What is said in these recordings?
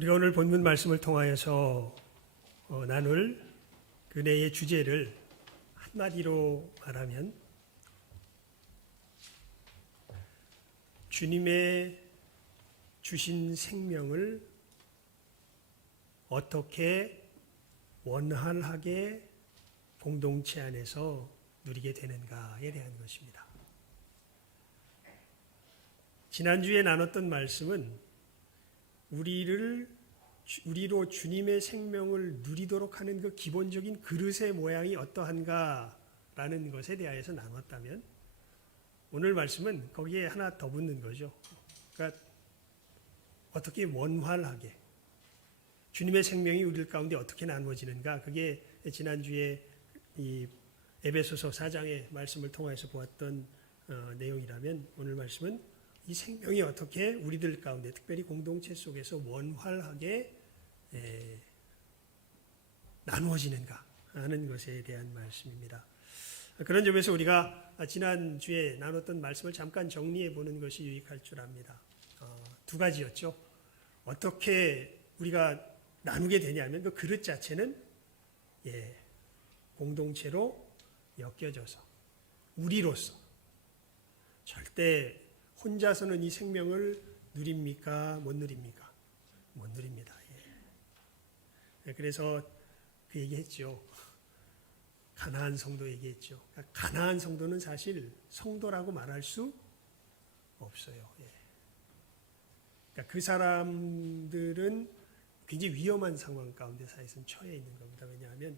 우리가 오늘 본문 말씀을 통하여서 나눌 은혜의 주제를 한마디로 말하면 주님의 주신 생명을 어떻게 원활하게 공동체 안에서 누리게 되는가에 대한 것입니다. 지난주에 나눴던 말씀은 우리로 주님의 생명을 누리도록 하는 그 기본적인 그릇의 모양이 어떠한가라는 것에 대하여서 나눴다면 오늘 말씀은 거기에 하나 더 붙는 거죠. 그러니까 어떻게 원활하게 주님의 생명이 우리 가운데 어떻게 나누어지는가, 그게 지난주에 이 에베소서 4장의 말씀을 통해서 보았던 내용이라면 오늘 말씀은 이 생명이 어떻게 우리들 가운데 특별히 공동체 속에서 원활하게 나누어지는가 하는 것에 대한 말씀입니다. 그런 점에서 우리가 지난주에 나눴던 말씀을 잠깐 정리해 보는 것이 유익할 줄 압니다. 두 가지였죠. 어떻게 우리가 나누게 되냐면 그 그릇 자체는 공동체로 엮여져서 우리로서 절대 혼자서는 이 생명을 누립니까? 못 누립니까? 못 누립니다. 그래서 그 얘기했죠. 가나안 성도 얘기했죠. 가나안 성도는 사실 성도라고 말할 수 없어요. 그러니까 그 사람들은 굉장히 위험한 상황 가운데 사실은 처해 있는 겁니다. 왜냐하면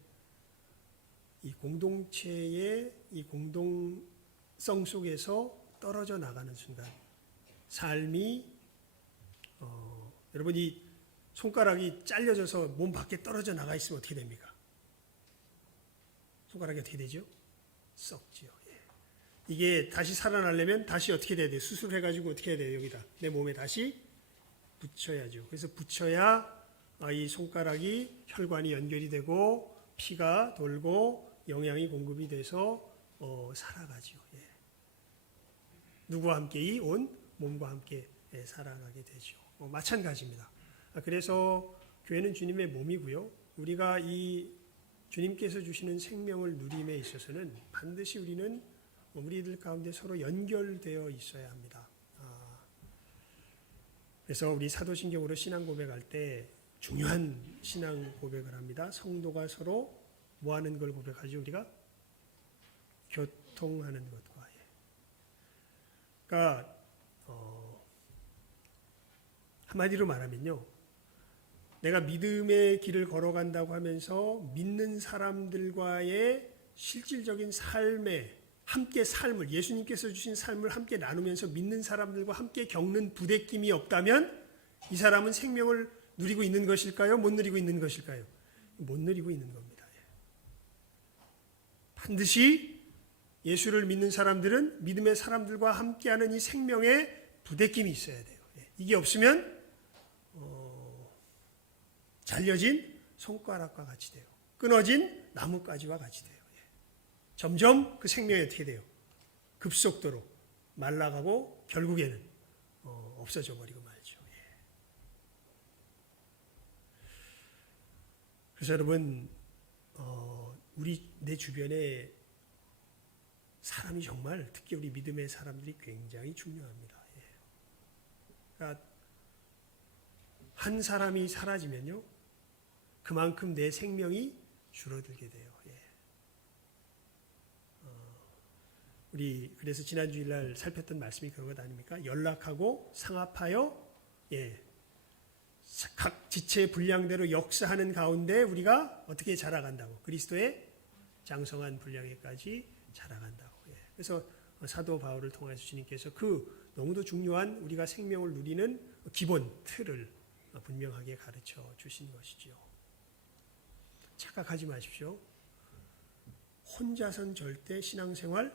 이 공동체의 이 공동성 속에서 떨어져 나가는 순간 삶이 여러분 이 손가락이 잘려져서 몸 밖에 떨어져 나가 있으면 어떻게 됩니까? 손가락이 어떻게 되죠? 썩지요. 이게 다시 살아나려면 다시 어떻게 돼야 돼요? 수술해가지고 어떻게 해야 돼요? 여기다 내 몸에 다시 붙여야죠. 그래서 붙여야 이 손가락이 혈관이 연결이 되고 피가 돌고 영양이 공급이 돼서 살아가죠. 누구와 함께 온 몸과 함께 살아가게 되죠. 마찬가지입니다. 그래서 교회는 주님의 몸이고요. 우리가 이 주님께서 주시는 생명을 누림에 있어서는 반드시 우리들 가운데 서로 연결되어 있어야 합니다. 그래서 우리 사도신경으로 신앙 고백할 때 중요한 신앙 고백을 합니다. 성도가 서로 뭐 하는 걸 고백하죠? 우리가 교통하는 것과. 그러니까 한마디로 말하면요, 내가 믿음의 길을 걸어간다고 하면서 믿는 사람들과의 실질적인 삶에 함께 삶을, 예수님께서 주신 삶을 함께 나누면서 믿는 사람들과 함께 겪는 부대낌이 없다면 이 사람은 생명을 누리고 있는 것일까요? 못 누리고 있는 것일까요? 못 누리고 있는 겁니다. 반드시 예수를 믿는 사람들은 믿음의 사람들과 함께하는 이 생명의 부대낌이 있어야 돼요. 이게 없으면 잘려진 손가락과 같이 돼요. 끊어진 나뭇가지와 같이 돼요. 점점 그 생명이 어떻게 돼요? 급속도로 말라가고 결국에는 없어져 버리고 말죠. 그래서 여러분 내 주변에 사람이 정말 특히 우리 믿음의 사람들이 굉장히 중요합니다. 그러니까 한 사람이 사라지면요, 그만큼 내 생명이 줄어들게 돼요. 우리 그래서 지난 주일날 살폈던 말씀이 그런 것 아닙니까? 연락하고 상합하여 각 지체의 분량대로 역사하는 가운데 우리가 어떻게 자라간다고? 그리스도의 장성한 분량에까지 자라간다고. 그래서 사도 바울을 통해서 주님께서 그 너무도 중요한 우리가 생명을 누리는 기본 틀을 분명하게 가르쳐 주신 것이지요. 착각하지 마십시오. 혼자선 절대 신앙생활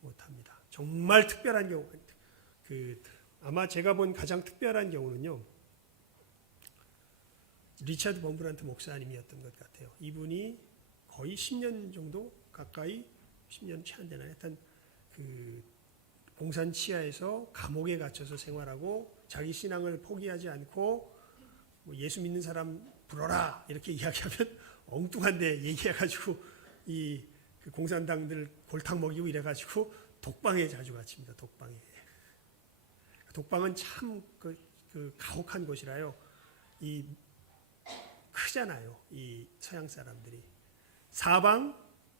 못합니다. 정말 특별한 경우, 아마 제가 본 가장 특별한 경우는요, 리차드 범브란트 목사님이었던 것 같아요. 이분이 거의 10년 정도 가까이 10년 채 안 되나요? 하여튼 봉산 치하에서 감옥에 갇혀서 생활하고 자기 신앙을 포기하지 않고 뭐 예수 믿는 사람 불어라 이렇게 이야기하면 엉뚱한데 얘기해가지고 그 공산당들 골탕 먹이고 이래가지고 독방에 자주 갇힙니다. 독방에. 독방은 참 그 가혹한 곳이라요. 크잖아요. 이 서양 사람들이 사방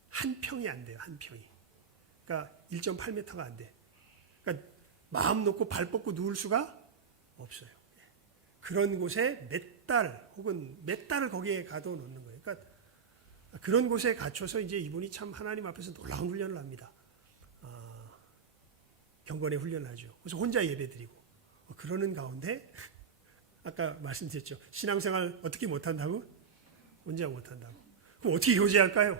한 평이 안 돼요. 한 평이. 그러니까 1.8m가 안 돼. 그러니까 마음 놓고 발 뻗고 누울 수가 없어요. 그런 곳에 몇 달 혹은 몇 달을 거기에 가둬놓는 거예요. 그러니까 그런 곳에 갇혀서 이제 이분이 참 하나님 앞에서 놀라운 훈련을 합니다. 경건의 훈련을 하죠. 그래서 혼자 예배드리고 그러는 가운데 아까 말씀드렸죠. 신앙생활 어떻게 못한다고? 혼자 못한다고. 그럼 어떻게 교제할까요?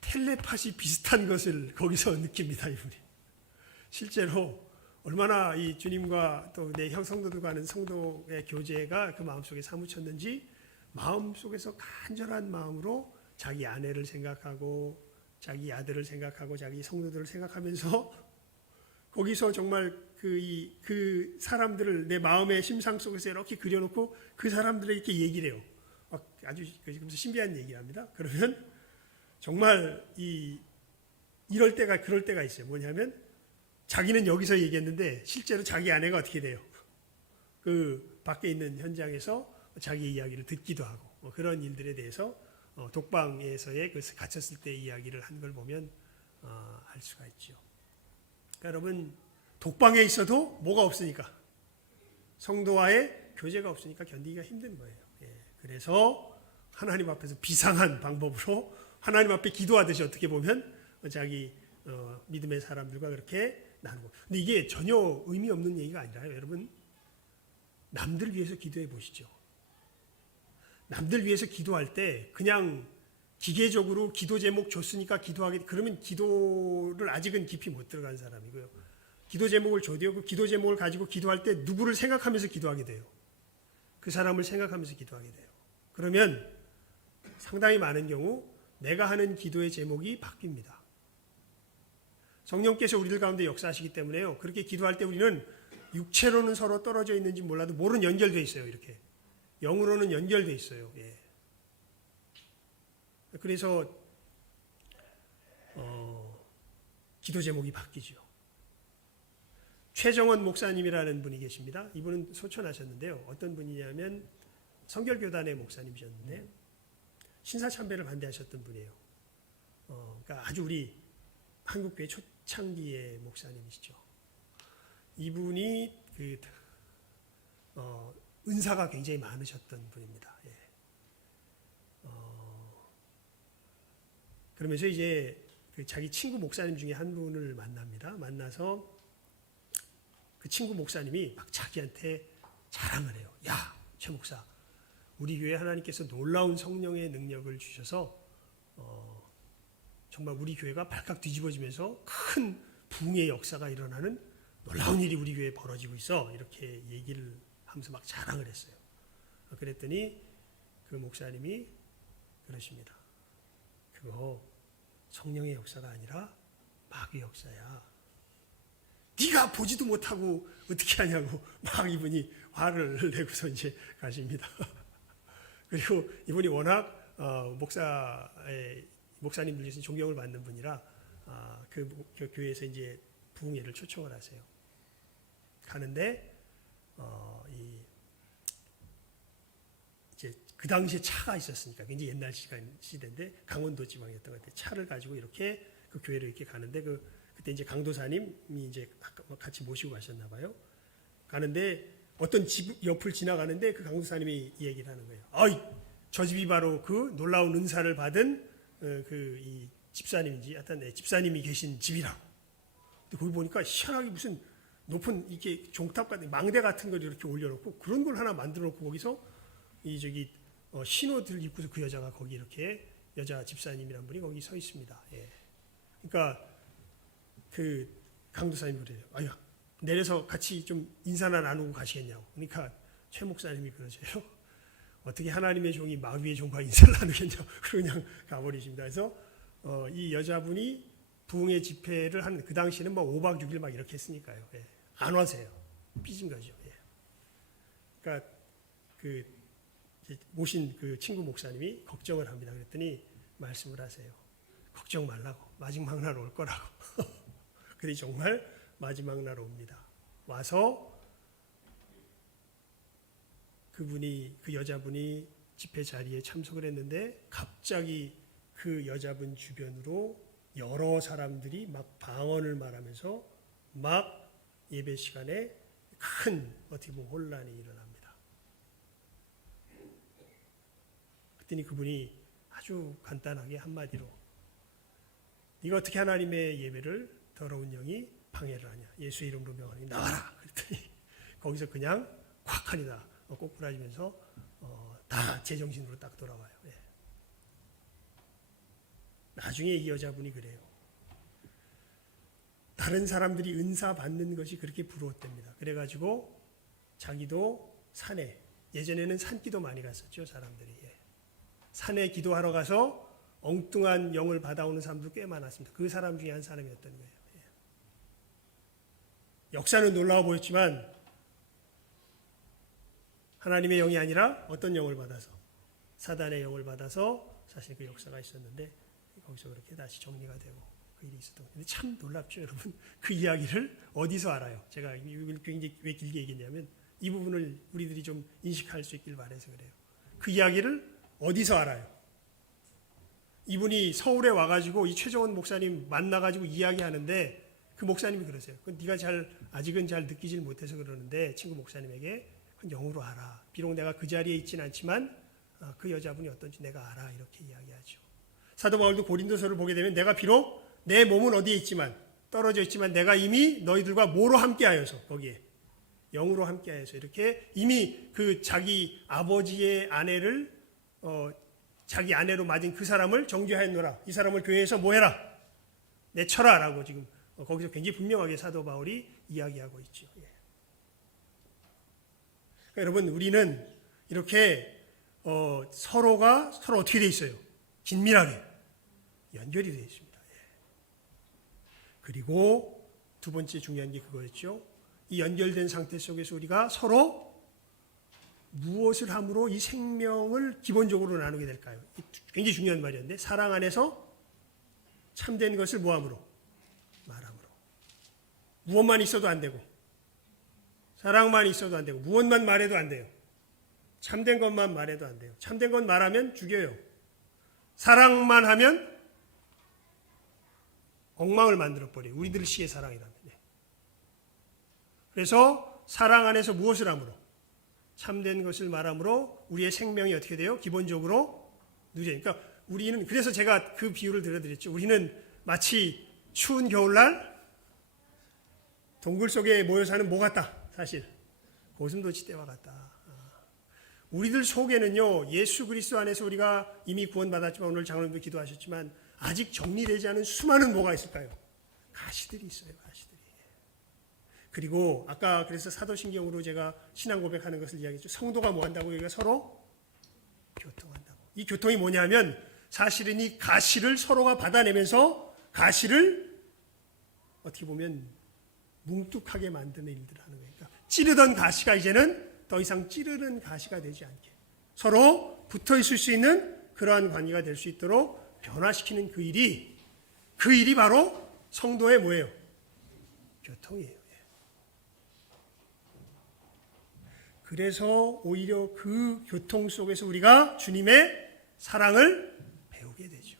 텔레파시 비슷한 것을 거기서 느낍니다. 이분이. 실제로 얼마나 이 주님과 또 내 성도들과 하는 성도의 교제가 그 마음속에 사무쳤는지 마음속에서 간절한 마음으로 자기 아내를 생각하고 자기 아들을 생각하고 자기 성도들을 생각하면서 거기서 정말 그 사람들을 내 마음의 심상 속에서 이렇게 그려놓고 그 사람들에게 이렇게 얘기를 해요. 아주 신비한 얘기를 합니다. 그러면 정말 이럴 때가 그럴 때가 있어요. 뭐냐면 자기는 여기서 얘기했는데 실제로 자기 아내가 어떻게 돼요? 그 밖에 있는 현장에서 자기 이야기를 듣기도 하고 그런 일들에 대해서 독방에서의 그 갇혔을 때 이야기를 한 걸 보면 알 수가 있죠. 그러니까 여러분 독방에 있어도 뭐가 없으니까 성도와의 교제가 없으니까 견디기가 힘든 거예요. 그래서 하나님 앞에서 비상한 방법으로 하나님 앞에 기도하듯이 어떻게 보면 자기 믿음의 사람들과 그렇게 나누고. 근데 이게 전혀 의미 없는 얘기가 아니라요. 여러분 남들 위해서 기도해 보시죠. 남들 위해서 기도할 때 그냥 기계적으로 기도 제목 줬으니까 기도하게 그러면 기도를 아직은 깊이 못 들어간 사람이고요. 기도 제목을 줘도요. 그 기도 제목을 가지고 기도할 때 누구를 생각하면서 기도하게 돼요. 그 사람을 생각하면서 기도하게 돼요. 그러면 상당히 많은 경우 내가 하는 기도의 제목이 바뀝니다. 성령께서 우리들 가운데 역사하시기 때문에요. 그렇게 기도할 때 우리는 육체로는 서로 떨어져 있는지 몰라도 물은 연결되어 있어요. 이렇게 영으로는 연결되어 있어요. 그래서 기도 제목이 바뀌죠. 최정원 목사님이라는 분이 계십니다. 이분은 소천하셨는데요. 어떤 분이냐면 성결교단의 목사님이셨는데 신사참배를 반대하셨던 분이에요. 그러니까 아주 우리 한국교회 초창기의 목사님이시죠. 이분이 은사가 굉장히 많으셨던 분입니다. 그러면서 이제 자기 친구 목사님 중에 한 분을 만납니다. 만나서 그 친구 목사님이 막 자기한테 자랑을 해요. 야, 최 목사, 우리 교회 하나님께서 놀라운 성령의 능력을 주셔서 정말 우리 교회가 발칵 뒤집어지면서 큰 부흥의 역사가 일어나는 놀라운 일이 우리 교회에 벌어지고 있어. 이렇게 얘기를 하면서 막 자랑을 했어요. 그랬더니 그 목사님이 그러십니다. 그거 성령의 역사가 아니라 마귀의 역사야. 네가 보지도 못하고 어떻게 하냐고 막 이분이 화를 내고서 이제 가십니다. 그리고 이분이 워낙 목사님들 중에서 존경을 받는 분이라 그 교회에서 이제 부흥회를 초청을 하세요. 가는데 이제 그 당시에 차가 있었으니까 굉장히 옛날 시대인데 강원도 지방이었던 것 같아요. 차를 가지고 이렇게 그 교회를 이렇게 가는데 그때 이제 강도사님이 이제 같이 모시고 가셨나 봐요. 가는데 어떤 집 옆을 지나가는데 그 강도사님이 이 얘기를 하는 거예요. 아이, 저 집이 바로 그 놀라운 은사를 받은 이 집사님인지 하여튼 집사님이 계신 집이라고. 근데 거기 보니까 희한하게 무슨 높은 이렇게 종탑 같은 망대 같은 걸 이렇게 올려놓고 그런 걸 하나 만들어놓고 거기서 신호들 입고서 그 여자가 거기 이렇게 여자 집사님이란 분이 거기 서 있습니다. 그러니까 그 강도사님이 그래요. 아유, 내려서 같이 좀 인사나 나누고 가시겠냐고. 그러니까 최 목사님이 그러세요. 어떻게 하나님의 종이 마귀의 종과 인사를 나누겠냐고. 그냥 가버리십니다. 그래서 이 여자분이 부흥의 집회를 한 그 당시에는 막 5박 6일 막 이렇게 했으니까요. 안 와세요. 삐진 거죠. 그러니까 그 모신 그 친구 목사님이 걱정을 합니다. 그랬더니 말씀을 하세요. 걱정 말라고. 마지막 날 올 거라고. 그런데 정말 마지막 날 옵니다. 와서 그 여자분이 집회 자리에 참석을 했는데 갑자기 그 여자분 주변으로 여러 사람들이 막 방언을 말하면서 막 예배 시간에 큰 어떻게 보면 혼란이 일어납니다. 그랬더니 그분이 아주 간단하게 한마디로 네가 어떻게 하나님의 예배를 더러운 영이 방해를 하냐. 예수의 이름으로 명하니 나가라. 그랬더니 거기서 그냥 콱 하니다 꼬꾸라지면서 다 제정신으로 딱 돌아와요. 예. 나중에 이 여자분이 그래요. 다른 사람들이 은사 받는 것이 그렇게 부러웠답니다. 그래가지고 자기도 산에, 예전에는 산기도 많이 갔었죠, 사람들이. 예. 산에 기도하러 가서 엉뚱한 영을 받아오는 사람도 꽤 많았습니다. 그 사람 중에 한 사람이었던 거예요. 예. 역사는 놀라워 보였지만 하나님의 영이 아니라 어떤 영을 받아서, 사단의 영을 받아서 사실 그 역사가 있었는데 거기서 그렇게 다시 정리가 되고 그 일이 있었던 거예요. 참 놀랍죠, 여러분. 그 이야기를 어디서 알아요? 제가 굉장히 왜 길게 얘기했냐면 이 부분을 우리들이 좀 인식할 수 있길 바라서 그래요. 그 이야기를 어디서 알아요? 이분이 서울에 와가지고 이 최정원 목사님 만나가지고 이야기하는데 그 목사님이 그러세요. 네가 아직은 잘 느끼질 못해서 그러는데 친구 목사님에게 그건 영으로 알아. 비록 내가 그 자리에 있진 않지만 그 여자분이 어떤지 내가 알아. 이렇게 이야기하죠. 사도 바울도 고린도서를 보게 되면 내가 비록 내 몸은 어디에 있지만 떨어져 있지만 내가 이미 너희들과 뭐로 함께하여서 거기에 영으로 함께하여서 이렇게 이미 그 자기 아버지의 아내를 자기 아내로 맞은 그 사람을 정죄하였노라. 이 사람을 교회에서 뭐해라? 내쳐라. 라고 지금 거기서 굉장히 분명하게 사도 바울이 이야기하고 있죠. 예. 그러니까 여러분 우리는 이렇게 서로가 서로 어떻게 돼 있어요? 긴밀하게 연결이 되어 있습니다. 예. 그리고 두 번째 중요한 게 그거였죠. 이 연결된 상태 속에서 우리가 서로 무엇을 함으로 이 생명을 기본적으로 나누게 될까요? 굉장히 중요한 말이었는데 사랑 안에서 참된 것을 뭐함으로? 말함으로. 무엇만 있어도 안 되고 사랑만 있어도 안 되고 무엇만 말해도 안 돼요. 참된 것만 말해도 안 돼요. 참된 것 말하면 죽여요. 사랑만 하면 엉망을 만들어버려요. 우리들 시의 사랑이라면. 그래서 사랑 안에서 무엇을 함으로? 참된 것을 말함으로 우리의 생명이 어떻게 돼요? 기본적으로 누려요. 그러니까 우리는 그래서 제가 그 비유를 들려드렸죠. 우리는 마치 추운 겨울날 동굴 속에 모여 사는 뭐 같다? 사실 고슴도치떼와 같다. 우리들 속에는요 예수 그리스도 안에서 우리가 이미 구원받았지만 오늘 장로님도 기도하셨지만 아직 정리되지 않은 수많은 뭐가 있을까요? 가시들이 있어요. 가시들이. 그리고 아까 그래서 사도신경으로 제가 신앙 고백하는 것을 이야기했죠. 성도가 뭐 한다고? 여기가 서로 교통한다고. 이 교통이 뭐냐면 사실은 이 가시를 서로가 받아내면서 가시를 어떻게 보면 뭉툭하게 만드는 일들을 하는 거예요. 그러니까 찌르던 가시가 이제는 더 이상 찌르는 가시가 되지 않게 서로 붙어 있을 수 있는 그러한 관계가 될 수 있도록 변화시키는 그 일이 바로 성도의 뭐예요? 교통이에요. 그래서 오히려 그 교통 속에서 우리가 주님의 사랑을 배우게 되죠.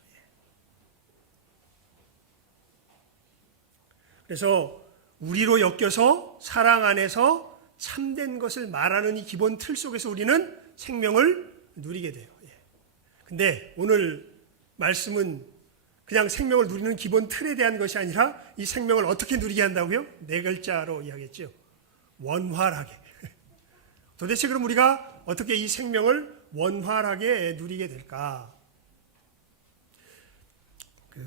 그래서 우리로 엮여서 사랑 안에서 참된 것을 말하는 이 기본 틀 속에서 우리는 생명을 누리게 돼요. 근데 오늘 말씀은 그냥 생명을 누리는 기본 틀에 대한 것이 아니라 이 생명을 어떻게 누리게 한다고요? 4글자로 이야기했죠. 원활하게. 도대체 그럼 우리가 어떻게 이 생명을 원활하게 누리게 될까?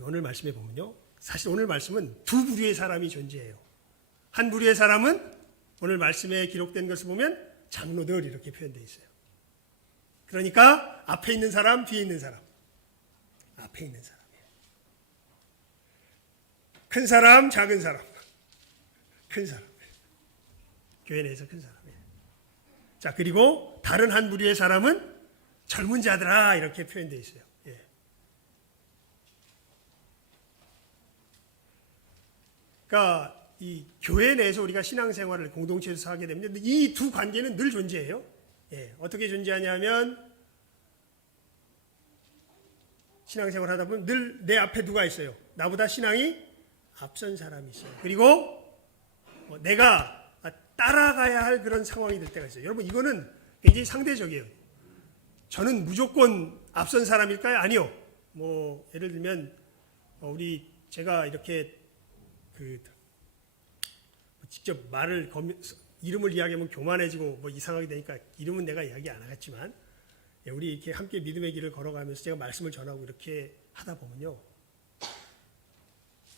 오늘 말씀에 보면요. 사실 오늘 말씀은 두 부류의 사람이 존재해요. 한 부류의 사람은 오늘 말씀에 기록된 것을 보면 장로들 이렇게 표현되어 있어요. 그러니까 앞에 있는 사람, 뒤에 있는 사람. 앞에 있는 사람이에요. 큰 사람, 작은 사람. 큰 사람. 교회 내에서 큰 사람이에요. 자, 그리고 다른 한 무리의 사람은 젊은 자들아 이렇게 표현되어 있어요. 예. 그러니까 이 교회 내에서 우리가 신앙생활을 공동체에서 하게 되면 이 두 관계는 늘 존재해요. 예. 어떻게 존재하냐면 신앙생활 하다 보면 늘 내 앞에 누가 있어요. 나보다 신앙이 앞선 사람이 있어요. 그리고 내가 따라가야 할 그런 상황이 될 때가 있어요. 여러분 이거는 굉장히 상대적이에요. 저는 무조건 앞선 사람일까요? 아니요. 뭐 예를 들면 제가 이렇게 직접 이름을 이야기하면 교만해지고 뭐 이상하게 되니까 이름은 내가 이야기 안 하겠지만 우리 이렇게 함께 믿음의 길을 걸어가면서 제가 말씀을 전하고 이렇게 하다 보면요.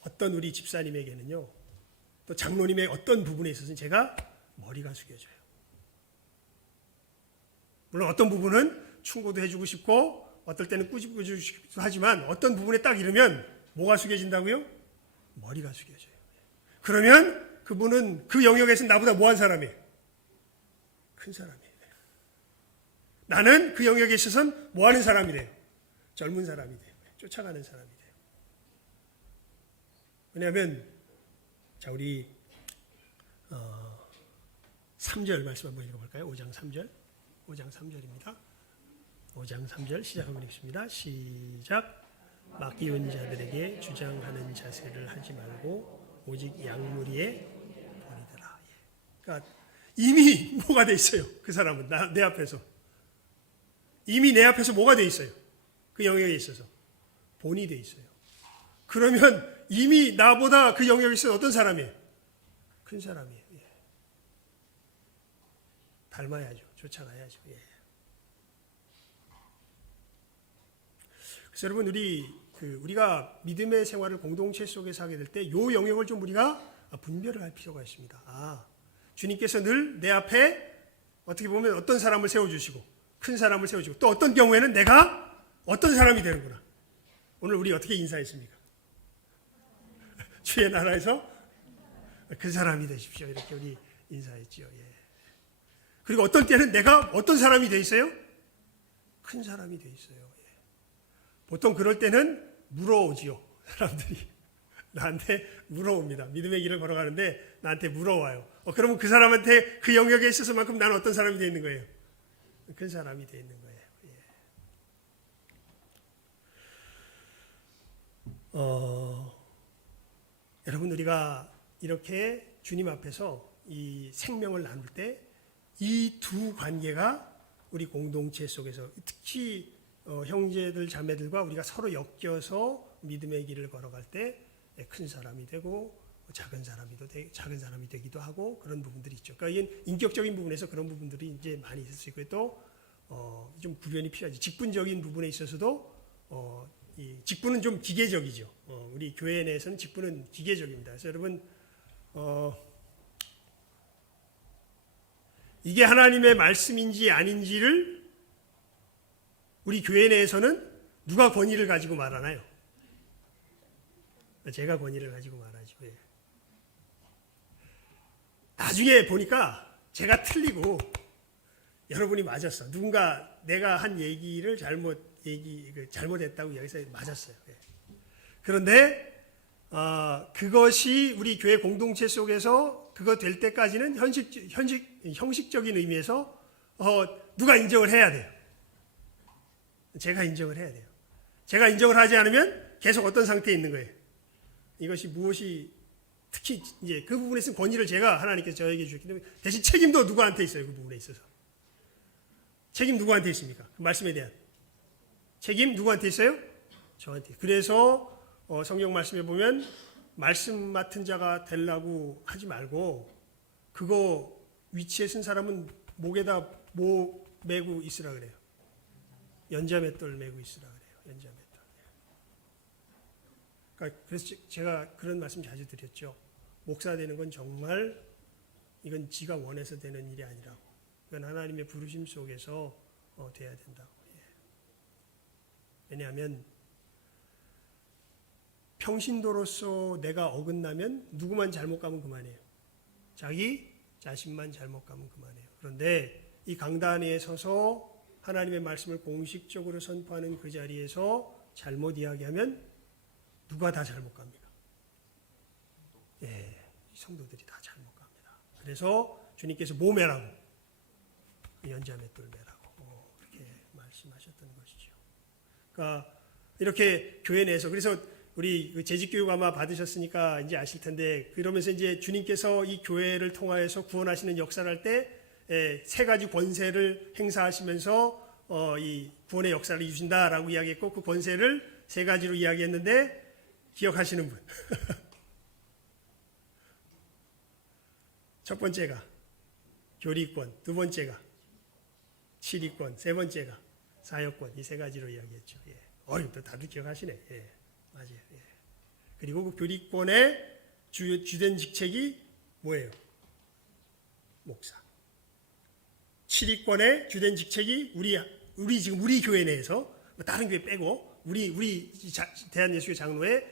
어떤 우리 집사님에게는요. 또 장로님의 어떤 부분에 있어서는 제가 머리가 숙여져요. 물론 어떤 부분은 충고도 해주고 싶고 어떨 때는 꾸짖고 싶기도 하지만 어떤 부분에 딱 이르면 뭐가 숙여진다고요? 머리가 숙여져요. 그러면 그분은 그 영역에서 나보다 뭐한 사람이에요? 큰 사람이에요. 나는 그 영역에 있어서는 뭐하는 사람이 돼요? 젊은 사람이 돼요. 쫓아가는 사람이 돼요. 왜냐하면 자 우리 3절 말씀 한번 읽어볼까요? 5장 3절 5장 3절입니다. 5장 3절 시작하고 읽습니다. 시작. 맡기운 자들에게 주장하는 자세를 하지 말고 오직 양무리에 버리더라. 그러니까 이미 뭐가 돼 있어요. 그 사람은 내 앞에서 이미 내 앞에서 뭐가 돼 있어요. 그 영역에 있어서 본이 돼 있어요. 그러면 이미 나보다 그 영역에 있어서 어떤 사람이에요? 큰 사람이에요. 예. 닮아야죠. 쫓아가야죠. 예. 그래서 여러분 우리가 믿음의 생활을 공동체 속에서 하게 될 때 이 영역을 좀 우리가 분별을 할 필요가 있습니다. 주님께서 늘 내 앞에 어떻게 보면 어떤 사람을 세워주시고 큰 사람을 세워주고 또 어떤 경우에는 내가 어떤 사람이 되는구나. 오늘 우리 어떻게 인사했습니까? 주의 나라에서 그 사람이 되십시오. 이렇게 우리 인사했죠. 예. 그리고 어떤 때는 내가 어떤 사람이 돼 있어요? 큰 사람이 돼 있어요. 예. 보통 그럴 때는 물어오지요. 사람들이 나한테 물어옵니다. 믿음의 길을 걸어가는데 나한테 물어와요. 그러면 그 사람한테 그 영역에 있어서만큼 나는 어떤 사람이 돼 있는 거예요? 큰 사람이 돼 있는 거예요. 예. 여러분 우리가 이렇게 주님 앞에서 이 생명을 나눌 때 이 두 관계가 우리 공동체 속에서 특히 형제들 자매들과 우리가 서로 엮여서 믿음의 길을 걸어갈 때 큰 사람이 되고 작은 사람이 되기도 하고 그런 부분들이 있죠. 그러니까 이게 인격적인 부분에서 그런 부분들이 이제 많이 있을 수 있고 또 좀 구별이 필요하지. 직분적인 부분에 있어서도 이 직분은 좀 기계적이죠. 우리 교회 내에서는 직분은 기계적입니다. 그래서 여러분 이게 하나님의 말씀인지 아닌지를 우리 교회 내에서는 누가 권위를 가지고 말하나요? 제가 권위를 가지고 말하죠. 예. 나중에 보니까 제가 틀리고 여러분이 맞았어. 누군가 내가 한 얘기를 잘못했다고 여기서 맞았어요. 예. 그런데 그것이 우리 교회 공동체 속에서 그거 될 때까지는 형식적인 의미에서 누가 인정을 해야 돼요. 제가 인정을 해야 돼요. 제가 인정을 하지 않으면 계속 어떤 상태에 있는 거예요. 이것이 무엇이 특히 이제 그 부분에 있는 권위를 제가 하나님께서 저에게 주셨기 때문에 대신 책임도 누구한테 있어요. 그 부분에 있어서. 책임 누구한테 있습니까? 그 말씀에 대한 책임 누구한테 있어요? 저한테. 그래서 성경 말씀에 보면 말씀 맡은 자가 되려고 하지 말고 그거 위치에 쓴 사람은 목에다 뭐 메고 있으라 그래요. 연자맷돌 메고 있으라 그래요. 연자맷돌. 그러니까 그래서 제가 그런 말씀 자주 드렸죠. 목사 되는 건 정말 이건 지가 원해서 되는 일이 아니라고. 이건 하나님의 부르심 속에서 돼야 된다고. 예. 왜냐하면 평신도로서 내가 어긋나면 누구만 잘못 가면 그만이에요. 자기 자신만 잘못 가면 그만이에요. 그런데 이 강단에 서서 하나님의 말씀을 공식적으로 선포하는 그 자리에서 잘못 이야기하면 누가 다 잘못 갑니까? 예, 성도들이 다 잘못 갑니다. 그래서 주님께서 뭐 매라고? 연자 맷돌 매라고 그렇게 말씀하셨던 것이죠. 그러니까 이렇게 교회 내에서, 그래서 우리 재직교육 아마 받으셨으니까 이제 아실 텐데, 그러면서 이제 주님께서 이 교회를 통하여서 구원하시는 역사를 할 때 세 가지 권세를 행사하시면서 이 구원의 역사를 이루신다라고 이야기했고, 그 권세를 세 가지로 이야기했는데 기억하시는 분? 첫 번째가 교리권, 두 번째가 치리권, 세 번째가 사역권, 이 세 가지로 이야기했죠. 예. 또 다들 기억하시네. 예. 맞아요. 예. 그리고 그 교리권의 주된 직책이 뭐예요? 목사. 치리권의 주된 직책이 우리 교회 내에서, 다른 교회 빼고 우리 대한예수교 장로의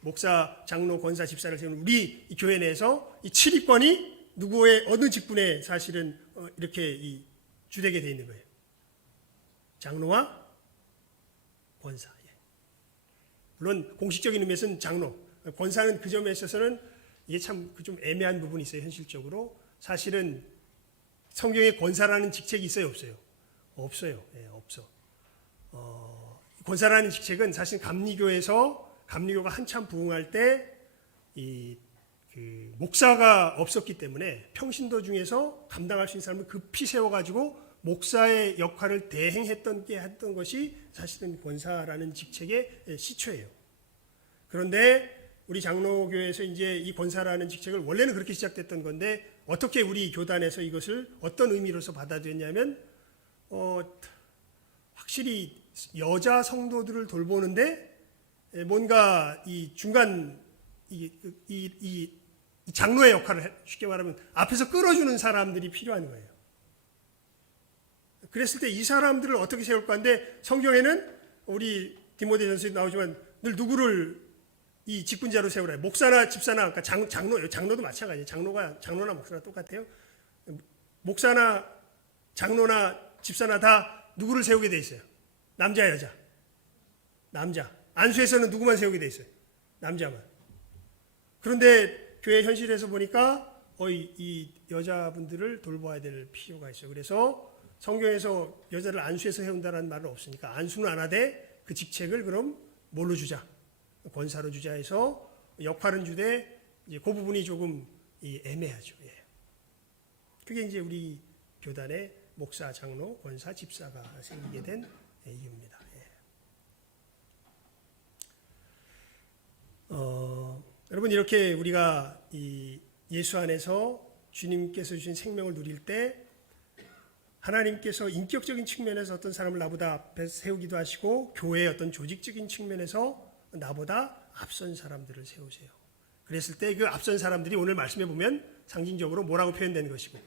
목사, 장로, 권사, 집사를 세우는 우리 교회 내에서 이 치리권이 누구의 어느 직분에 사실은 이렇게 주되게 되어 있는 거예요. 장로와 권사. 예. 물론 공식적인 의미에서는 장로, 권사는 그 점에 있어서는 이게 참 좀 애매한 부분이 있어요. 현실적으로 사실은 성경에 권사라는 직책이 있어요, 없어요? 없어요. 예, 없어. 권사라는 직책은 사실 감리교가 한참 부흥할 때 그 목사가 없었기 때문에 평신도 중에서 감당할 수 있는 사람을 급히 세워가지고 목사의 역할을 대행했던 것이 사실은 권사라는 직책의 시초예요. 그런데 우리 장로교에서 이제 이 권사라는 직책을 원래는 그렇게 시작됐던 건데, 어떻게 우리 교단에서 이것을 어떤 의미로서 받아들였냐면, 확실히 여자 성도들을 돌보는데 뭔가 이 중간 이 장로의 역할을, 쉽게 말하면 앞에서 끌어주는 사람들이 필요한 거예요. 그랬을 때 이 사람들을 어떻게 세울까 하는데, 성경에는 우리 디모데전서에 나오지만 늘 누구를 이 직분자로 세우라. 목사나 집사나, 그러니까 장로도 마찬가지예요. 장로나 목사나 똑같아요. 목사나 장로나 집사나 다 누구를 세우게 돼 있어요? 남자, 여자. 남자. 안수에서는 누구만 세우게 돼 있어요? 남자만. 그런데 교회 현실에서 보니까 이 여자분들을 돌봐야 될 필요가 있어요. 그래서 성경에서 여자를 안수에서 세운다는 말은 없으니까 안수는 안 하되 그 직책을 그럼 뭘로 주자? 권사로 주자 해서 역할은 주되, 이제 그 부분이 조금 애매하죠. 예. 그게 이제 우리 교단의 목사, 장로, 권사, 집사가 생기게 된 이유입니다. 예. 여러분, 이렇게 우리가 이 예수 안에서 주님께서 주신 생명을 누릴 때 하나님께서 인격적인 측면에서 어떤 사람을 나보다 앞에 세우기도 하시고, 교회의 어떤 조직적인 측면에서 나보다 앞선 사람들을 세우세요. 그랬을 때 그 앞선 사람들이 오늘 말씀해 보면 상징적으로 뭐라고 표현된 것이고,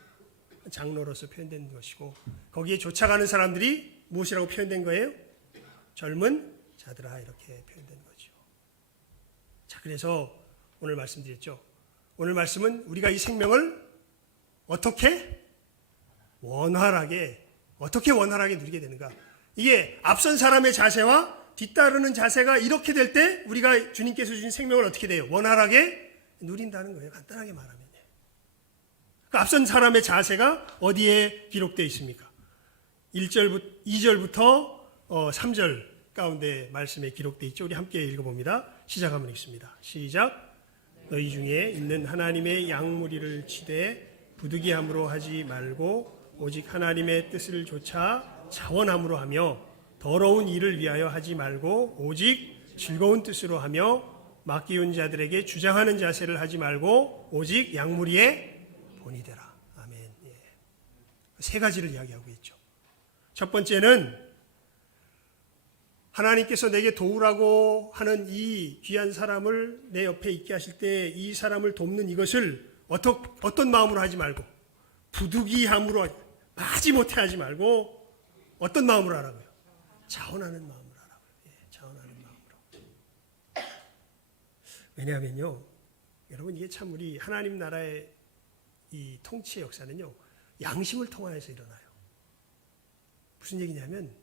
장로로서 표현된 것이고, 거기에 쫓아가는 사람들이 무엇이라고 표현된 거예요? 젊은 자들아, 이렇게 표현된 거죠. 자, 그래서 오늘 말씀드렸죠. 오늘 말씀은 우리가 이 생명을 어떻게 원활하게 누리게 되는가. 이게 앞선 사람의 자세와 뒤따르는 자세가 이렇게 될 때 우리가 주님께서 주신 생명을 어떻게 돼요? 원활하게 누린다는 거예요. 간단하게 말하면. 그 앞선 사람의 자세가 어디에 기록되어 있습니까? 2절부터 3절 가운데 말씀에 기록되어 있죠. 우리 함께 읽어봅니다. 시작하면 읽습니다. 시작. 너희 중에 있는 하나님의 양무리를 치되 부득이함으로 하지 말고 오직 하나님의 뜻을 조차 자원함으로 하며, 더러운 일을 위하여 하지 말고 오직 즐거운 뜻으로 하며, 맡기운 자들에게 주장하는 자세를 하지 말고 오직 양무리의 본이 되라. 아멘. 예. 세 가지를 이야기하고 있죠. 첫 번째는 하나님께서 내게 도우라고 하는 이 귀한 사람을 내 옆에 있게 하실 때 이 사람을 돕는 이것을 어떤 마음으로 하지 말고, 부득이함으로 하지 못해 하지 말고 어떤 마음으로 하라고요? 자원하는 마음으로 하라고요. 예, 자원하는 마음으로. 왜냐하면요, 여러분, 이게 참 우리 하나님 나라의 이 통치의 역사는요, 양심을 통하여서 일어나요. 무슨 얘기냐면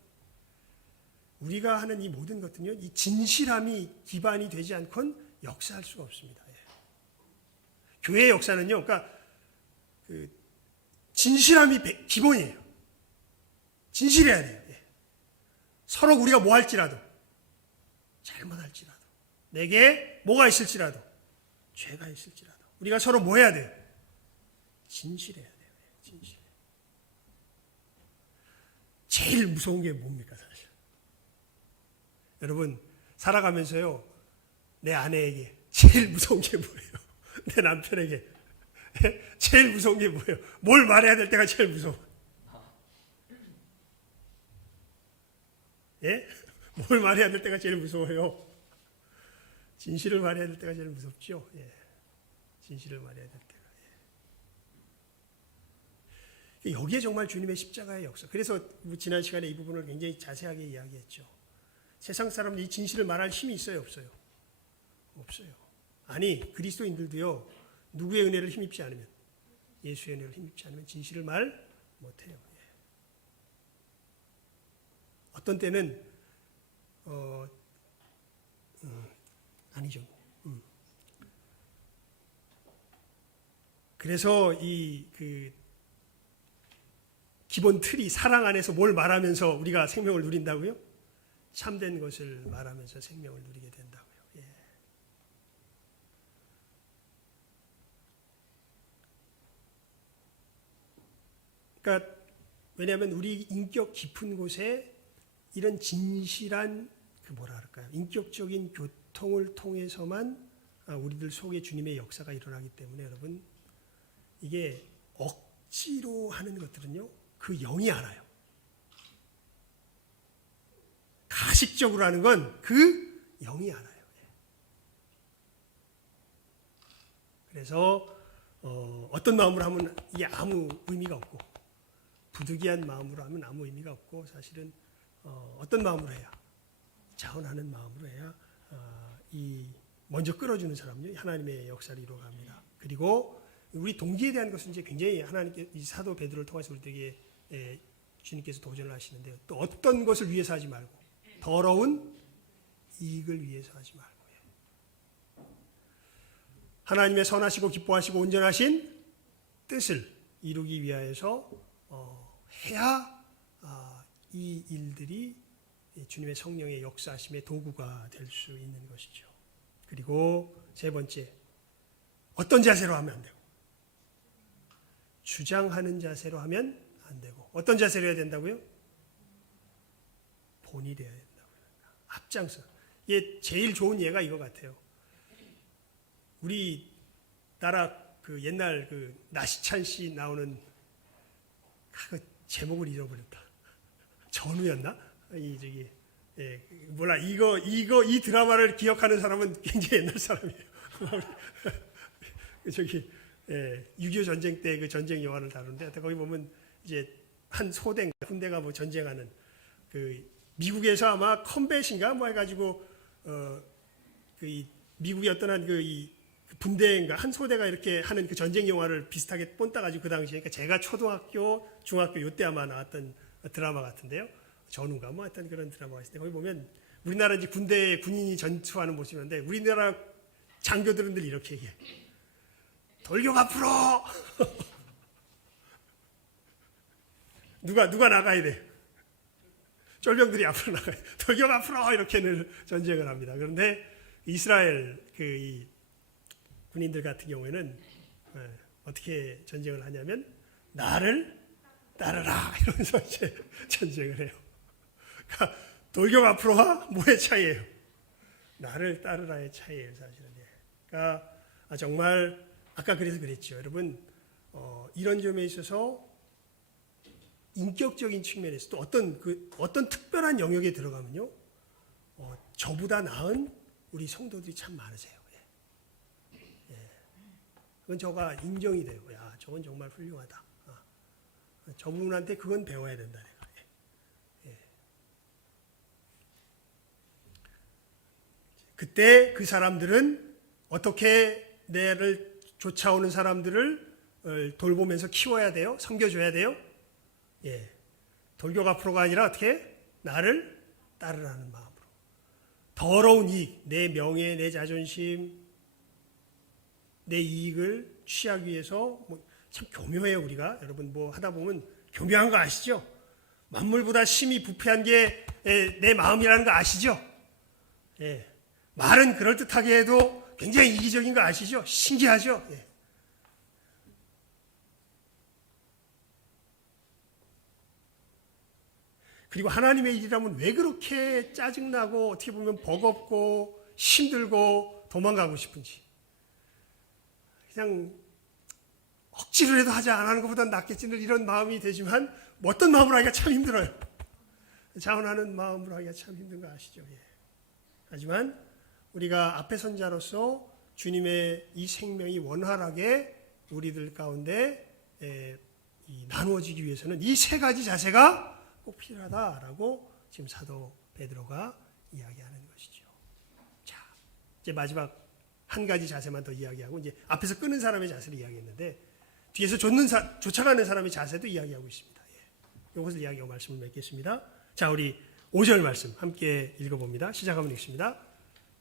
우리가 하는 이 모든 것들은요, 이 진실함이 기반이 되지 않고는 역사할 수가 없습니다. 예. 교회의 역사는요, 그러니까 진실함이 기본이에요. 진실해야 돼요. 예. 서로 우리가 뭐 할지라도, 잘못할지라도, 내게 뭐가 있을지라도, 죄가 있을지라도, 우리가 서로 뭐 해야 돼요? 진실해야 돼요. 진실. 제일 무서운 게 뭡니까, 사실? 여러분, 살아가면서요, 내 아내에게 제일 무서운 게 뭐예요? 내 남편에게 제일 무서운 게 뭐예요? 뭘 말해야 될 때가 제일 무서워? 예? 뭘 말해야 될 때가 제일 무서워요? 진실을 말해야 될 때가 제일 무섭죠? 예. 진실을 말해야 될 때가. 예. 여기에 정말 주님의 십자가의 역사. 그래서 지난 시간에 이 부분을 굉장히 자세하게 이야기했죠. 세상 사람은 이 진실을 말할 힘이 있어요, 없어요? 없어요. 아니, 그리스도인들도요, 누구의 은혜를 힘입지 않으면, 예수의 은혜를 힘입지 않으면 진실을 말 못해요. 예. 어떤 때는 아니죠. 그래서 이 기본 틀이 사랑 안에서 뭘 말하면서 우리가 생명을 누린다고요? 참된 것을 말하면서 생명을 누리게 된다고요. 예. 그러니까 왜냐하면 우리 인격 깊은 곳에 이런 진실한 뭐라 할까요? 인격적인 교통을 통해서만 우리들 속에 주님의 역사가 일어나기 때문에 여러분, 이게 억지로 하는 것들은요, 그 영이 알아요. 가식적으로 하는 건 그 영이 알아요. 그래서 어떤 마음으로 하면 이게 아무 의미가 없고, 부득이한 마음으로 하면 아무 의미가 없고, 사실은 어떤 마음으로 해야, 자원하는 마음으로 해야 이 먼저 끌어주는 사람은요, 하나님의 역사를 이루어갑니다. 그리고 우리 동기에 대한 것은 이제 굉장히 하나님께 이 사도 베드로를 통해서 우리에게 주님께서 도전을 하시는데요. 또 어떤 것을 위해서 하지 말고 더러운 이익을 위해서 하지 말고, 하나님의 선하시고 기뻐하시고 온전하신 뜻을 이루기 위하여서 해야 이 일들이 주님의 성령의 역사하심의 도구가 될 수 있는 것이죠. 그리고 세 번째, 어떤 자세로 하면 안 되고, 주장하는 자세로 하면 안 되고, 어떤 자세로 해야 된다고요? 본이 되어야 된다고요. 앞장서. 이게 제일 좋은 예가 이거 같아요. 우리 나라 옛날 나시찬 씨 나오는 제목을 잊어버렸다. 전우였나? 몰라. 이 드라마를 기억하는 사람은 굉장히 옛날 사람이에요. 6.25 전쟁 때 그 전쟁 영화를 다루는데, 거기 보면 이제 한 소대, 군대가 뭐 전쟁하는 미국에서 아마 컴뱃인가 뭐 해가지고 미국의 어떤 이 분대인가 한 소대가 이렇게 하는 그 전쟁 영화를 비슷하게 본따가지고 그 당시에, 그러니까 제가 초등학교, 중학교 요때 아마 나왔던 드라마 같은데요. 전우가 뭐 했던 그런 드라마가 있을 때, 거기 보면 우리나라 이제 군대에 군인이 전투하는 모습인데, 우리나라 장교들은 늘 이렇게 얘기해. 돌격 앞으로! 누가 나가야 돼? 쫄병들이 앞으로 나가요. 돌격 앞으로! 이렇게 늘 전쟁을 합니다. 그런데 이스라엘 이 군인들 같은 경우에는 어떻게 전쟁을 하냐면, 나를 따르라! 이러면서 이제 전쟁을 해요. 그러니까 돌격 앞으로와 뭐의 차이예요? 나를 따르라의 차이예요, 사실은. 그러니까 정말 아까 그래서 그랬죠. 여러분, 이런 점에 있어서 인격적인 측면에서 또 어떤 특별한 영역에 들어가면요, 저보다 나은 우리 성도들이 참 많으세요. 그건 저가 인정이 돼요. 야, 저건 정말 훌륭하다. 저분한테 그건 배워야 된다. 그때 그 사람들은 어떻게 내를 쫓아오는 사람들을 돌보면서 키워야 돼요? 섬겨줘야 돼요? 예. 돌교가 프로가 아니라 어떻게? 나를 따르라는 마음으로. 더러운 이익, 내 명예, 내 자존심, 내 이익을 취하기 위해서 참 교묘해요, 우리가. 여러분 뭐 하다 보면 교묘한 거 아시죠? 만물보다 심히 부패한 게 내 마음이라는 거 아시죠? 예. 말은 그럴듯하게 해도 굉장히 이기적인 거 아시죠? 신기하죠? 예. 그리고 하나님의 일이라면 왜 그렇게 짜증나고 어떻게 보면 버겁고 힘들고 도망가고 싶은지. 그냥 억지로 해도 하지 안 하는 것보다 낫겠지는 이런 마음이 되지만 어떤 마음으로 하기가 참 힘들어요. 자원하는 마음으로 하기가 참 힘든 거 아시죠? 예. 하지만 우리가 앞에 선 자로서 주님의 이 생명이 원활하게 우리들 가운데 나누어지기 위해서는 이 세 가지 자세가 꼭 필요하다라고 지금 사도 베드로가 이야기하는 것이죠. 자, 이제 마지막 한 가지 자세만 더 이야기하고 이제 앞에서 끄는 사람의 자세를 이야기했는데 뒤에서 쫓아가는 사람의 자세도 이야기하고 있습니다. 예. 이것을 이야기하고 말씀을 맺겠습니다. 자, 우리 5절 말씀 함께 읽어봅니다. 시작하면 읽습니다.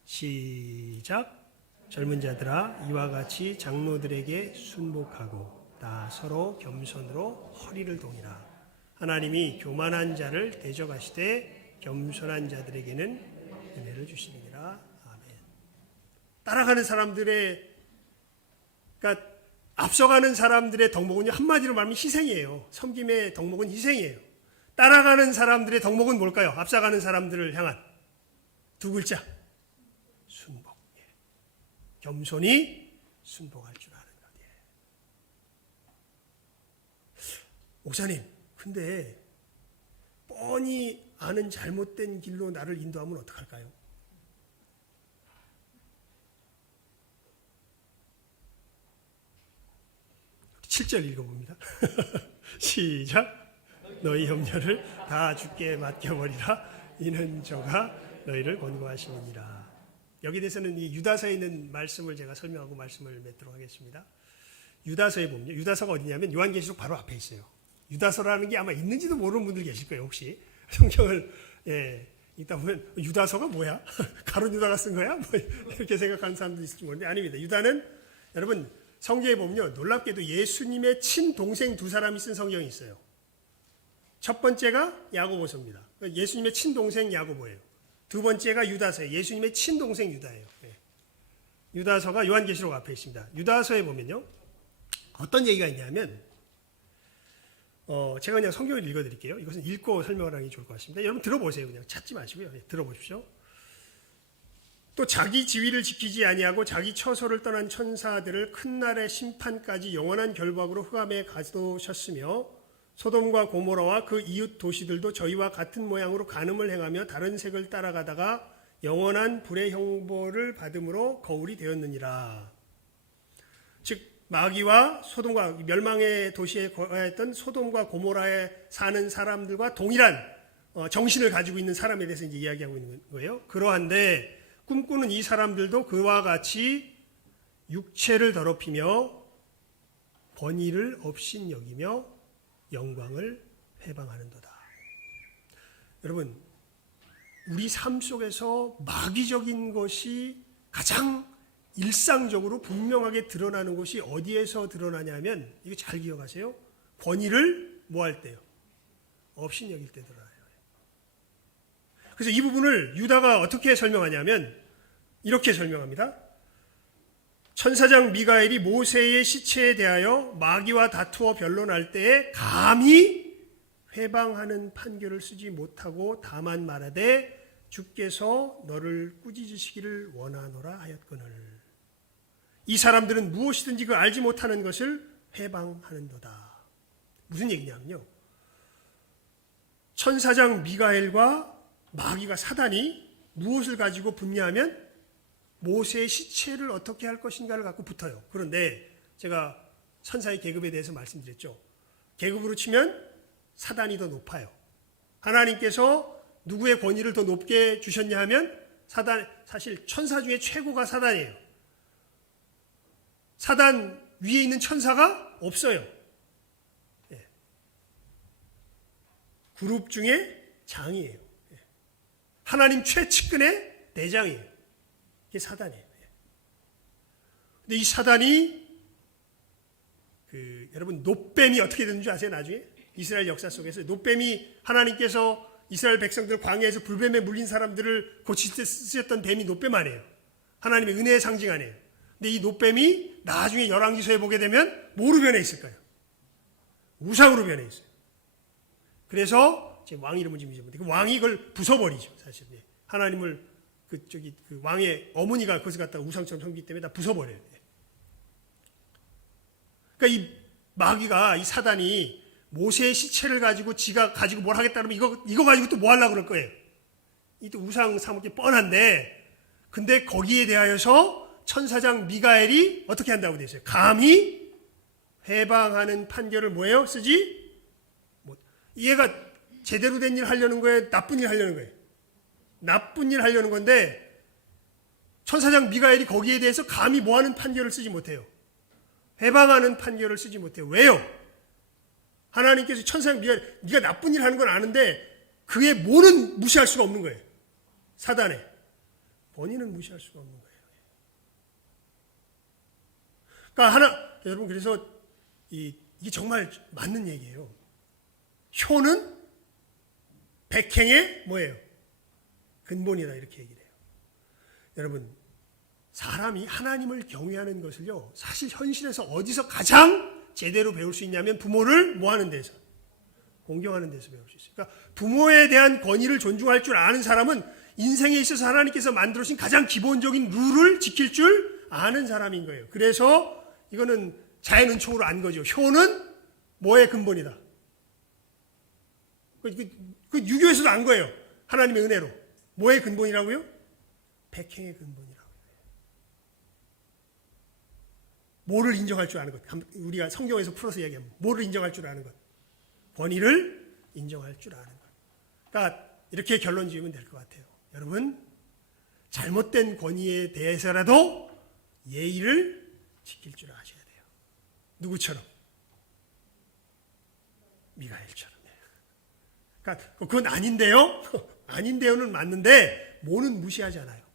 시작. 젊은 자들아 이와 같이 장로들에게 순복하고 다 서로 겸손으로 허리를 동이라. 하나님이 교만한 자를 대적하시되 겸손한 자들에게는 은혜를 주시느니라. 아멘. 따라가는 사람들의, 그러니까 앞서가는 사람들의 덕목은요, 한마디로 말하면 희생이에요. 섬김의 덕목은 희생이에요. 따라가는 사람들의 덕목은 뭘까요? 앞서가는 사람들을 향한 두 글자, 순복. 겸손히 순복할 줄 아는 것. 목사님, 근데 뻔히 아는 잘못된 길로 나를 인도하면 어떡할까요? 칠 절 읽어봅니다. 시작. 너희 염려를 다 주께 맡겨버리라. 이는 저가 너희를 권고하시느니라. 여기 대해서는 이 유다서에 있는 말씀을 제가 설명하고 말씀을 맺도록 하겠습니다. 유다서에 보면요. 유다서가 어디냐면 요한계시록 바로 앞에 있어요. 유다서라는 게 아마 있는지도 모르는 분들 계실 거예요. 혹시 성경을 읽다 보면 유다서가 뭐야? 가룟 유다가 쓴 거야? 뭐 이렇게 생각하는 사람도 있을지 모르는데 아닙니다. 유다는 여러분 성경에 보면요. 놀랍게도 예수님의 친동생 두 사람이 쓴 성경이 있어요. 첫 번째가 야고보서입니다. 예수님의 친동생 야고보예요. 두 번째가 유다서예요. 예수님의 친동생 유다예요. 유다서가 요한계시록 앞에 있습니다. 유다서에 보면요. 어떤 얘기가 있냐면 제가 그냥 성경을 읽어드릴게요. 이것은 읽고 설명을 하는 게 좋을 것 같습니다. 여러분 들어보세요. 그냥 찾지 마시고요. 들어보십시오. 또 자기 지위를 지키지 아니하고 자기 처소를 떠난 천사들을 큰 날의 심판까지 영원한 결박으로 흑암에 가두셨으며 소돔과 고모라와 그 이웃 도시들도 저희와 같은 모양으로 간음을 행하며 다른 색을 따라가다가 영원한 불의 형벌을 받음으로 거울이 되었느니라. 즉 마귀와 소돔과 멸망의 도시에 거하였던 소돔과 고모라에 사는 사람들과 동일한 정신을 가지고 있는 사람에 대해서 이제 이야기하고 있는 거예요. 그러한데 꿈꾸는 이 사람들도 그와 같이 육체를 더럽히며 권위를 업신여기며 영광을 회방하는도다. 여러분, 우리 삶 속에서 마귀적인 것이 가장 일상적으로 분명하게 드러나는 것이 어디에서 드러나냐면 이거 잘 기억하세요. 권위를 뭐 할 때요? 업신여길 때 드러나요. 그래서 이 부분을 유다가 어떻게 설명하냐면 이렇게 설명합니다. 천사장 미가엘이 모세의 시체에 대하여 마귀와 다투어 변론할 때에 감히 회방하는 판결을 쓰지 못하고 다만 말하되 주께서 너를 꾸짖으시기를 원하노라 하였거늘. 이 사람들은 무엇이든지 그 알지 못하는 것을 회방하는도다. 무슨 얘기냐면요. 천사장 미가엘과 마귀가 사단이 무엇을 가지고 붙냐면 모세의 시체를 어떻게 할 것인가를 갖고 붙어요. 그런데 제가 천사의 계급에 대해서 말씀드렸죠. 계급으로 치면 사단이 더 높아요. 하나님께서 누구의 권위를 더 높게 주셨냐 하면 사실 천사 중에 최고가 사단이에요. 사단 위에 있는 천사가 없어요. 예. 그룹 중에 장이에요. 예. 하나님 최측근의 대장이에요. 이게 사단이에요. 예. 근데 이 사단이 여러분 노뱀이 어떻게 되는 줄 아세요? 나중에 이스라엘 역사 속에서 노뱀이 하나님께서 이스라엘 백성들 광야에서 불뱀에 물린 사람들을 고칠 때 쓰셨던 뱀이 노뱀 아니에요. 하나님의 은혜의 상징 아니에요. 근데 이 노뱀이 나중에 열왕기서에 보게 되면 뭐로 변해 있을까요? 우상으로 변해 있어요. 그래서 제 왕 이름은 지금 잊어버렸는데 그 왕이 그걸 부숴버리죠. 사실 하나님을 그 왕의 어머니가 그것을 갖다가 우상처럼 섬기기 때문에 다 부숴버려요. 그러니까 이 마귀가, 이 사단이 모세의 시체를 가지고 지가 가지고 뭘 하겠다 그러면 이거 가지고 또 뭐 하려고 그럴 거예요. 이 또 우상 삼을 게 뻔한데, 근데 거기에 대하여서 천사장 미가엘이 어떻게 한다고 되어 있어요? 감히 해방하는 판결을 뭐예요? 쓰지? 얘가 제대로 된 일 하려는 거예요? 나쁜 일 하려는 거예요? 나쁜 일 하려는 건데 천사장 미가엘이 거기에 대해서 감히 뭐하는 판결을 쓰지 못해요. 해방하는 판결을 쓰지 못해요. 왜요? 하나님께서 천사장 미가엘, 네가 나쁜 일 하는 건 아는데 그의 뭐는 무시할 수가 없는 거예요. 사단의 본인은 무시할 수가 없는 거예요. 그러니까 여러분, 그래서 이게 정말 맞는 얘기예요. 효는 백행의 뭐예요? 근본이다, 이렇게 얘기를 해요. 여러분, 사람이 하나님을 경외하는 것을요, 사실 현실에서 어디서 가장 제대로 배울 수 있냐면 부모를 뭐하는 데서? 공경하는 데서 배울 수 있어요. 그러니까 부모에 대한 권위를 존중할 줄 아는 사람은 인생에 있어서 하나님께서 만들어주신 가장 기본적인 룰을 지킬 줄 아는 사람인 거예요. 그래서 이거는 자연은총으로 안 거죠. 효는 뭐의 근본이다? 그 유교에서도 안 거예요. 하나님의 은혜로. 뭐의 근본이라고요? 백행의 근본이라고요. 뭐를 인정할 줄 아는 것. 우리가 성경에서 풀어서 얘기하면 뭐를 인정할 줄 아는 것. 권위를 인정할 줄 아는 것. 그러니까 이렇게 결론 지으면 될 것 같아요. 여러분, 잘못된 권위에 대해서라도 예의를 지킬 줄 아셔야 돼요. 누구처럼? 미가엘처럼. 그러니까 그건 아닌데요? 아닌데요는 맞는데 뭐는 무시하지 않아요.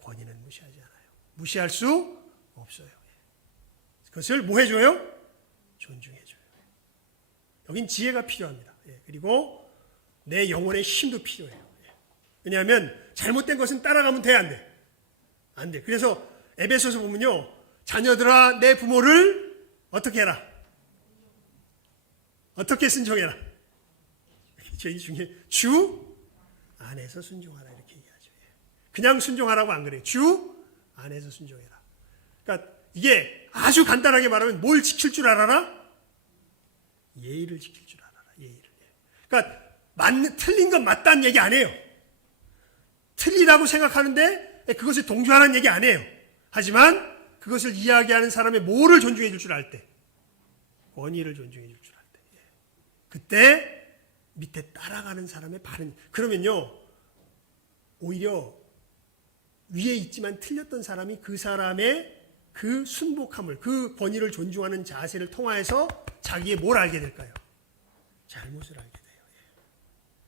권위는 무시하지 않아요. 무시할 수 없어요. 그것을 뭐 해줘요? 존중해줘요. 여긴 지혜가 필요합니다. 그리고 내 영혼의 힘도 필요해요. 왜냐하면 잘못된 것은 따라가면 돼, 안 돼? 안 돼. 그래서 에베소서 보면요, 자녀들아 내 부모를 어떻게 해라? 어떻게 순종해라? 저희 중에 주 안에서 순종하라, 이렇게 얘기하죠. 그냥 순종하라고 안 그래요. 주 안에서 순종해라. 그러니까 이게 아주 간단하게 말하면 뭘 지킬 줄 알아라? 예의를 지킬 줄 알아라. 예의를. 그러니까 틀린 건 맞다는 얘기 안 해요. 틀리다고 생각하는데 그것을 동조하는 얘기 안 해요. 하지만 그것을 이야기하는 사람의 뭐를 존중해 줄 줄 알 때, 권위를 존중해 줄 줄 알 때, 그때 밑에 따라가는 사람의 바른, 그러면요, 오히려 위에 있지만 틀렸던 사람이 그 사람의 그 순복함을, 그 권위를 존중하는 자세를 통하여서 자기의 뭘 알게 될까요? 잘못을 알게 돼요.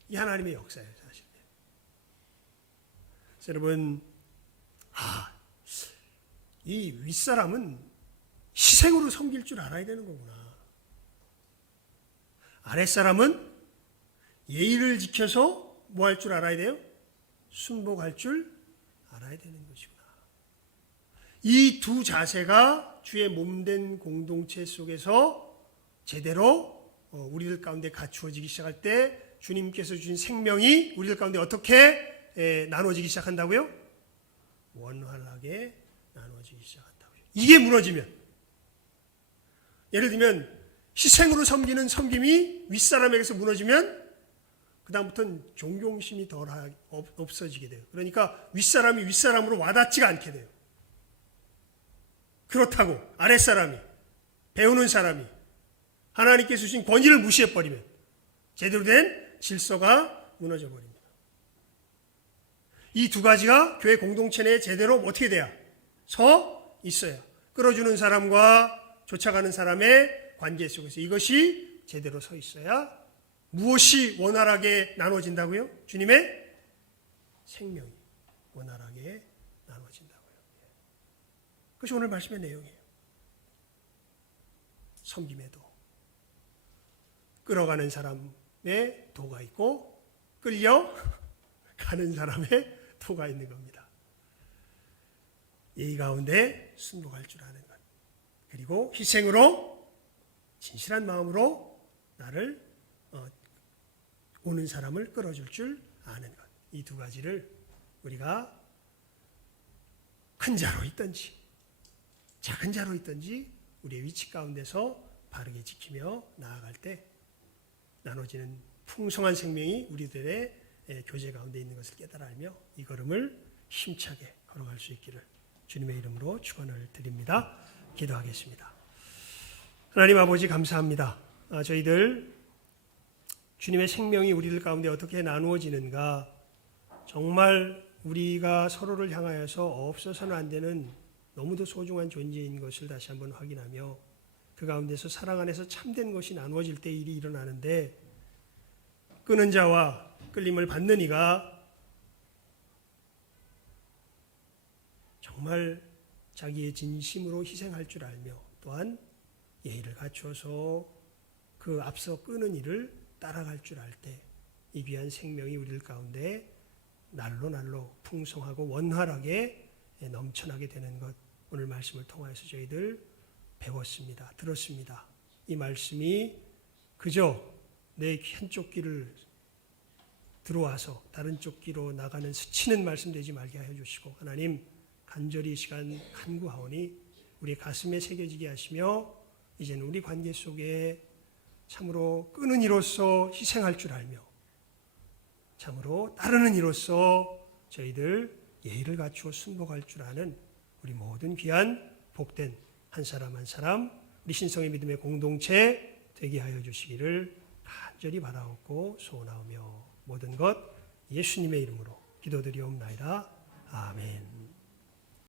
이 하나님의 역사예요, 사실. 그래서 여러분, 이 윗사람은 희생으로 섬길 줄 알아야 되는 거구나. 아랫사람은 예의를 지켜서 뭐 할 줄 알아야 돼요? 순복할 줄 알아야 되는 것이구나. 이 두 자세가 주의 몸된 공동체 속에서 제대로 우리들 가운데 갖추어지기 시작할 때 주님께서 주신 생명이 우리들 가운데 어떻게 나눠지기 시작한다고요? 원활하게 나눠지기 시작한다고요. 이게 무너지면, 예를 들면 희생으로 섬기는 섬김이 윗사람에게서 무너지면 그 다음부터는 존경심이 없어지게 돼요. 그러니까 윗사람이 윗사람으로 와닿지가 않게 돼요. 그렇다고 아랫사람이, 배우는 사람이 하나님께서 주신 권위를 무시해버리면 제대로 된 질서가 무너져 버립니다. 이 두 가지가 교회 공동체 내에 제대로 어떻게 돼야? 서 있어야. 끌어주는 사람과 쫓아가는 사람의 관계 속에서 이것이 제대로 서 있어야 무엇이 원활하게 나눠진다고요? 주님의 생명이 원활하게 나눠진다고요. 그것이 오늘 말씀의 내용이에요. 섬김에도 끌어가는 사람의 도가 있고 끌려가는 사람의 도가 있는 겁니다. 예의 가운데 순복할 줄 아는 것, 그리고 희생으로 진실한 마음으로 나를 오는 사람을 끌어줄 줄 아는 것, 이 두 가지를 우리가 큰 자로 있든지 작은 자로 있든지 우리의 위치 가운데서 바르게 지키며 나아갈 때 나눠지는 풍성한 생명이 우리들의 교제 가운데 있는 것을 깨달아 알며 이 걸음을 힘차게 걸어갈 수 있기를 주님의 이름으로 축원을 드립니다. 기도하겠습니다. 하나님 아버지 감사합니다. 저희들 주님의 생명이 우리들 가운데 어떻게 나누어지는가, 정말 우리가 서로를 향하여서 없어서는 안 되는 너무도 소중한 존재인 것을 다시 한번 확인하며 그 가운데서 사랑 안에서 참된 것이 나누어질 때 일이 일어나는데, 끄는 자와 끌림을 받는 이가 정말 자기의 진심으로 희생할 줄 알며 또한 예의를 갖추어서 그 앞서 끄는 이를 따라갈 줄 알 때 이 귀한 생명이 우리들 가운데 날로 날로 풍성하고 원활하게 넘쳐나게 되는 것, 오늘 말씀을 통하여서 저희들 배웠습니다. 들었습니다. 이 말씀이 그저 내 한쪽 귀를 들어와서 다른 쪽 귀로 나가는 스치는 말씀 되지 말게 하여 주시고, 하나님 간절히 이 시간 간구하오니 우리 가슴에 새겨지게 하시며 이제는 우리 관계 속에 참으로 끄는 이로서 희생할 줄 알며 참으로 따르는 이로서 저희들 예의를 갖추어 순복할 줄 아는 우리 모든 귀한 복된 한 사람 한 사람 우리 신성의 믿음의 공동체 되게 하여 주시기를 간절히 바라옵고 소원하오며 모든 것 예수님의 이름으로 기도드리옵나이다. 아멘.